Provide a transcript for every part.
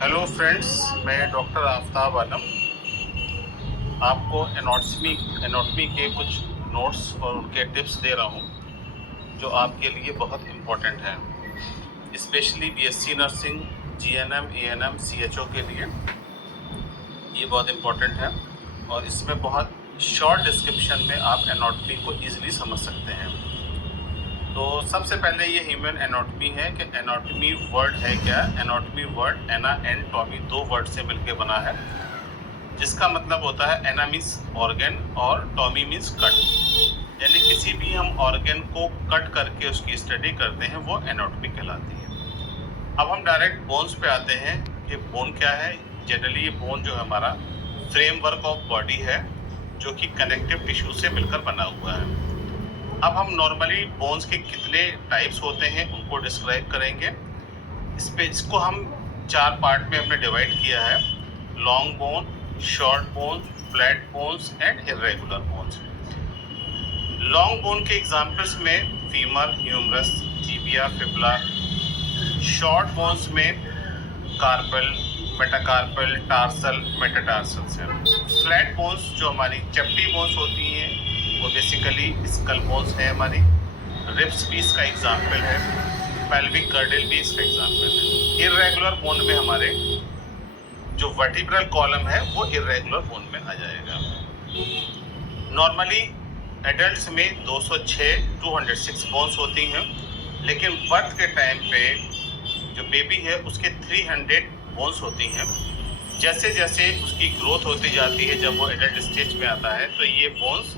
Hello friends, मैं doctor Aftab आलम आपको anatomy के कुछ नोट्स और उनके टिप्स दे रहा हूँ जो आपके लिए बहुत इम्पोर्टेंट हैं, specially BSc nursing, GNM, ANM, CHO के लिए ये बहुत इम्पोर्टेंट है। और इसमें बहुत शॉर्ट डिस्क्रिप्शन में आप एनाटॉमी को ईजिली समझ सकते हैं। तो सबसे पहले ये ह्यूमन एनाटॉमी है कि एनाटॉमी वर्ड है क्या। Anatomy word ana and tomy दो वर्ड से मिलकर बना है, जिसका मतलब होता है एना मीन्स ऑर्गन और टॉमी मीन्स कट, यानी किसी भी हम ऑर्गन को कट करके उसकी स्टडी करते हैं वो एनाटॉमी कहलाती है। अब हम डायरेक्ट बोन्स पे आते हैं कि बोन क्या है। जनरली ये बोन जो है हमारा फ्रेमवर्क ऑफ बॉडी है जो कि कनेक्टिव टिश्यू से मिलकर बना हुआ है। अब हम नॉर्मली बोन्स के कितने टाइप्स होते हैं उनको डिस्क्राइब करेंगे। इसको हम 4 पार्ट में हमने डिवाइड किया है: long bone, short bone, flat bones and irregular bones. Long bone के एग्जांपल्स में femur, humerus, tibia, fibula. Short bones में कार्पल, मेटाकार्पल, टार्सल, मेटाटार्सल्स हैं। फ्लैट बोन्स जो हमारी चपटी बोन्स होती हैं वो बेसिकली स्कल बोन्स है हमारी। रिब्स भी इसका एग्जाम्पल है, पेल्विक गर्डल भी इसका एग्जाम्पल है। इर्रेगुलर बोन में हमारे जो वर्टिब्रल कॉलम है वो इर्रेगुलर बोन में आ जाएगा। नॉर्मली एडल्ट्स में 206 206 बोन्स होती हैं, लेकिन बर्थ के टाइम पे जो बेबी है उसके 300 बोन्स होती हैं। जैसे जैसे उसकी ग्रोथ होती जाती है, जब वो एडल्ट स्टेज में आता है तो ये बोन्स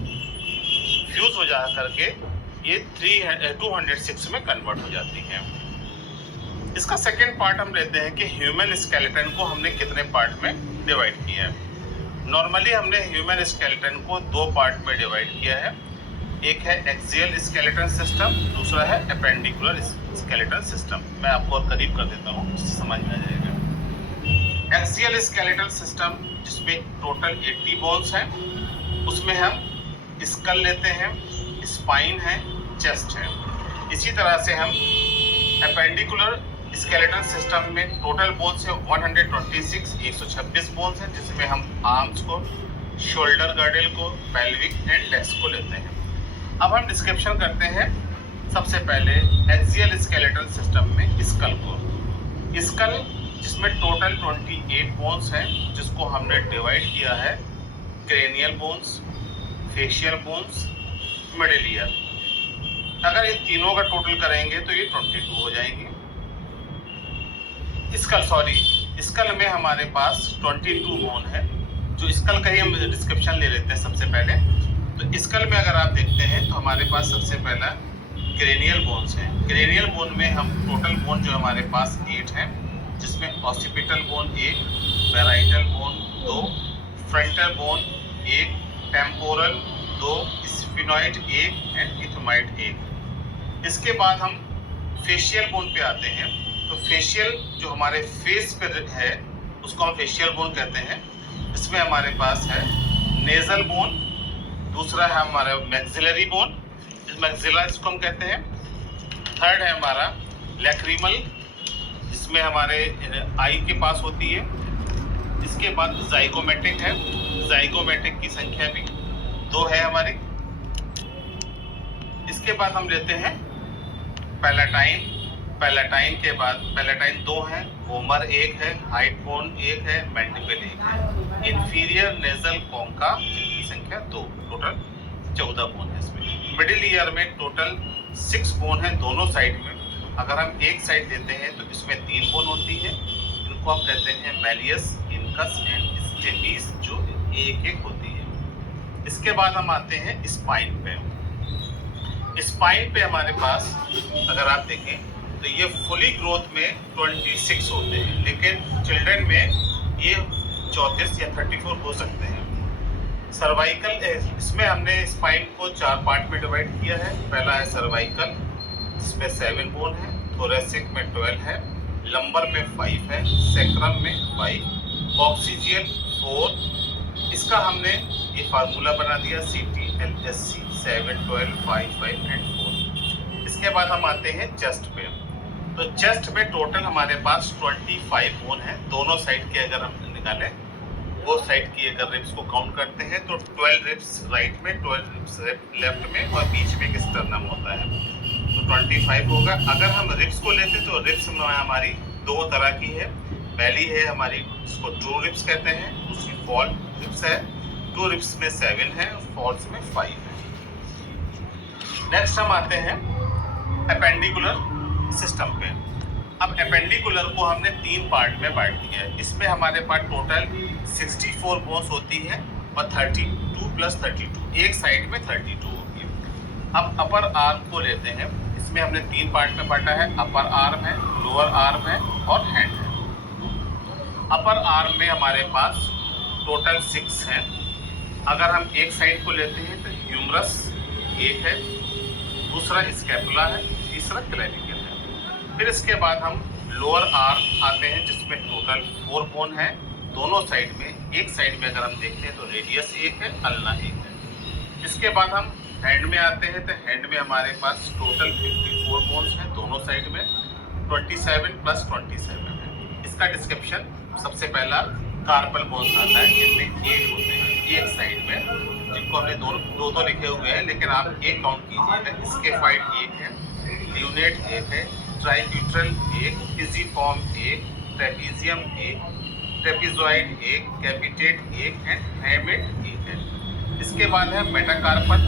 फ्यूज हो जा करके ये 206 में कन्वर्ट हो जाती हैं। इसका सेकेंड पार्ट हम लेते हैं कि ह्यूमन स्केलेटन को हमने कितने पार्ट में डिवाइड किया है। नॉर्मली हमने ह्यूमन स्केलेटन को 2 पार्ट में डिवाइड किया है। एक है एक्सियल स्केलेटन सिस्टम, दूसरा है एपेंडिकुलर स्केलेटन सिस्टम। मैं आपको और करीब कर देता हूँ, इससे समझ में आ जाएगा। एक्सियल स्केलेटन सिस्टम जिसमें टोटल 80 बोन्स हैं, उसमें हम स्कल लेते हैं, स्पाइन है, चेस्ट है। इसी तरह से हम एपेंडिकुलर स्केलेटन सिस्टम में टोटल बोन्स है 126 बोन्स हैं, जिसमें हम आर्म्स को, शोल्डर गर्डल को, पेल्विक एंड लेग्स को लेते हैं। अब हम डिस्क्रिप्शन करते हैं सबसे पहले एक्सियल स्केलेटन सिस्टम में स्कल को। स्कल जिसमें टोटल 28 बोन्स हैं, जिसको हमने डिवाइड किया है cranial bones, facial bones, middle ear. अगर इन तीनों का टोटल करेंगे तो ये 22 हो जाएंगे। स्कल में हमारे पास 22 बोन है। जो स्कल का ही हम डिस्क्रिप्शन ले लेते हैं सबसे पहले। तो स्कल में अगर आप देखते हैं तो हमारे पास सबसे पहला क्रेनियल बोन्स हैं। क्रेनियल बोन में हम टोटल बोन जो हमारे पास 8 हैं, जिसमें occipital bone 1, parietal bone 2, frontal bone 1, temporal 2, sphenoid 1 and ethmoid 1। इसके बाद हम फेशियल बोन पे आते हैं। तो फेशियल जो हमारे फेस पे है उसको हम फेशियल बोन कहते हैं। इसमें हमारे पास है नेजल बोन, दूसरा है हमारा मैक्सिलरी बोन, मैक्सिला इसको हम कहते हैं। थर्ड है हमारा लैक्रिमल, जिसमें हमारे आई के पास होती है। इसके बाद जाइगोमेटिक है, जाइगोमेटिक की संख्या भी 2 है हमारी। इसके बाद हम लेते हैं पैलेटाइन। पैलेटाइन के बाद पैलेटाइन 2 है, वोमर 1 है, हाइट बोन 1 है, मैंडिबल 1 है। इंफीरियर नेजल कोंका की संख्या 2, टोटल 14 बोन है इसमें। मिडिल ईयर में टोटल 6 बोन है दोनों साइड में। अगर हम एक साइड देते हैं तो इसमें 3 बोन होती है। इनको हम कहते हैं मैलियस, इनकस एंड स्टेपिस, जो एक होती है। इसके बाद हम आते हैं स्पाइन पे। स्पाइन पे हमारे पास अगर आप देखें तो ये फुली ग्रोथ में 26 होते हैं, लेकिन चिल्ड्रन में ये 34 या 34 हो सकते हैं। सर्वाइकल, इसमें हमने स्पाइन को 4 पार्ट में डिवाइड किया है। पहला है सर्वाइकल, जिसमें 7 बोन है, थोरेसिक में 12 है, लंबर में 5 है, सैक्रम में 5, कॉक्सिजियल 4। इसका हमने ये फार्मूला बना दिया CTLSC 7, 12, 5, 5 एंड 4। इसके बाद हम आते हैं चेस्ट पे। तो चेस्ट में टोटल हमारे पास 25 बोन है। दोनों साइड के अगर हम निकालें, वो साइड की अगर रिब्स को काउंट करते हैं तो 12 रिब्स राइट में, 12 रिब्स लेफ्ट में और बीच में एक स्टर्नम होता है, तो 25 होगा। अगर हम रिब्स को लेते तो रिब्स में हमारी दो तरह की है। पहली है हमारी, इसको ट्रू रिब्स कहते हैं, दूसरी फॉल रिब्स है। ट्रू रिब्स में 7 है, फॉल्स में 5 है। नेक्स्ट हम आते हैं एपेंडिकुलर सिस्टम पे। अब एपेंडिकुलर को हमने 3 पार्ट में बांट दिया है। इसमें हमारे पास टोटल 64 बोन्स होती है और 32 प्लस 32, एक साइड में 32 होगी। अब अपर आर्म को लेते हैं। इसमें हमने 3 पार्ट में बांटा है। अपर आर्म है, लोअर आर्म है और हैंड है। अपर आर्म में हमारे पास टोटल 6 हैं। अगर हम एक साइड को लेते हैं तो ह्यूमरस एक है, दूसरा स्कैपुला है, तीसरा क्लैविकल है। फिर इसके बाद हम लोअर आर्म आते हैं, जिसमें टोटल 4 बोन है दोनों साइड में। एक साइड में अगर हम देखते हैं तो रेडियस एक है, अल्ना एक है। इसके बाद हम हैंड में आते हैं, तो हैंड में हमारे पास टोटल 54 बोन्स हैं दोनों साइड में, 27 प्लस 27 है। इसका डिस्क्रिप्शन सबसे पहला कार्पल बोन्स आता है, जिनमें 8 होते हैं एक साइड में, जिनको हमने दो लिखे हुए हैं, लेकिन आप एक काउंट कीजिएगा। स्केफाइड एक है, ल्यूनेट एक है, ट्राइक्यूट्रल एक, फिजिफॉर्म एक, ट्रेपीजियम एक, ट्रेपीजॉइड एक, कैपिटेट एक एंड हैमेट एक है। इसके बाद है मेटाकार्पल,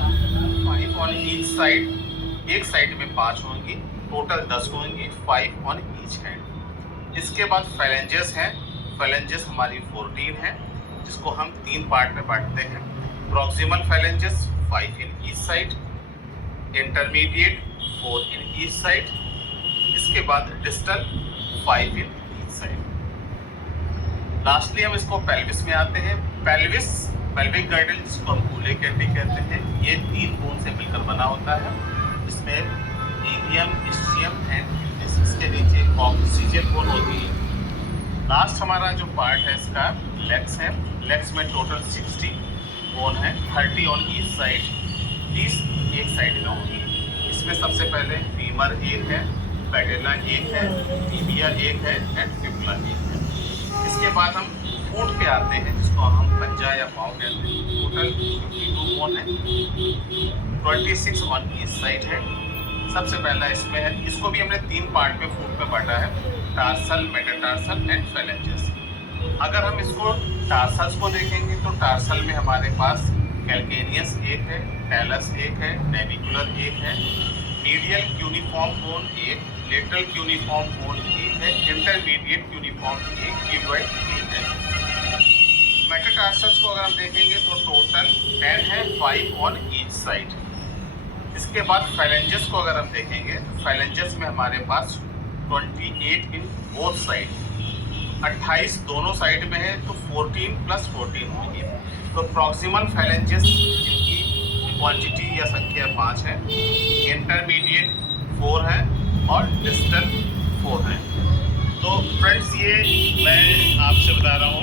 5 ऑन ईच साइड। एक साइड में 5 होंगी, टोटल 10 होंगी, 5 ऑन ईच हैंड। इसके बाद फैलेंजेस हैं। फैलेंजेस हमारी 14 है, जिसको हम 3 पार्ट में बांटते हैं। Proximal phalanges 5 in each side, intermediate 4 in each side, इसके बाद distal 5 in each side. Lastly हम इसको पेल्विस में आते हैं। पेल्विस, पेल्विक गर्डल, जिसको हम कूले कैंडी कहते हैं, ये 3 बोन से मिलकर बना होता है। इसमें इलियम, इस्चियम एंड इसके नीचे ऑक्सीजन बोन होती है। लास्ट हमारा जो पार्ट है इसका लेग्स है। लेग्स में टोटल 60 बोन है, 30 ऑन ईच साइड, 30 एक साइड में होगी। इसमें सबसे पहले फीमर एक है, पैटेला एक है, टिबिया एक है एंड फिबुला एक है। इसके बाद हम फुट पे आते हैं, जिसको हम पंजा या पाँव कहते हैं। टोटल 52 बोन है, 26 ऑन ईच साइड है। सबसे पहला इसमें है, इसको भी हमने 3 पार्ट में फुट पे बांटा है, टार्सल, मेटाटार्सल एंड फैलेंजेस। अगर हम इसको टार्सल्स को देखेंगे तो टार्सल में हमारे पास कैल्केनियस एक है, टैलस एक है, नेविकुलर एक है, मीडियल क्यूनिफॉर्म बोन एक, लेटरल क्यूनिफॉर्म बोन एक है, इंटरमीडिएट क्यूनिफॉर्म एक, क्यूबॉइड एक है। मेटाटार्सल्स को अगर हम देखेंगे तो टोटल 10 है, 5 ऑन ईच साइड। इसके बाद फैलेंजेस को अगर हम देखेंगे तो फैलेंजेस में हमारे पास 28 इन बोथ साइड, 28 दोनों साइड में है, तो 14 प्लस 14 होगी। तो प्रॉक्सिमल फैलेंजेस जिनकी क्वांटिटी या संख्या 5 है, इंटरमीडिएट 4 है और डिस्टल 4 है। तो फ्रेंड्स, ये मैं आपसे बता रहा हूँ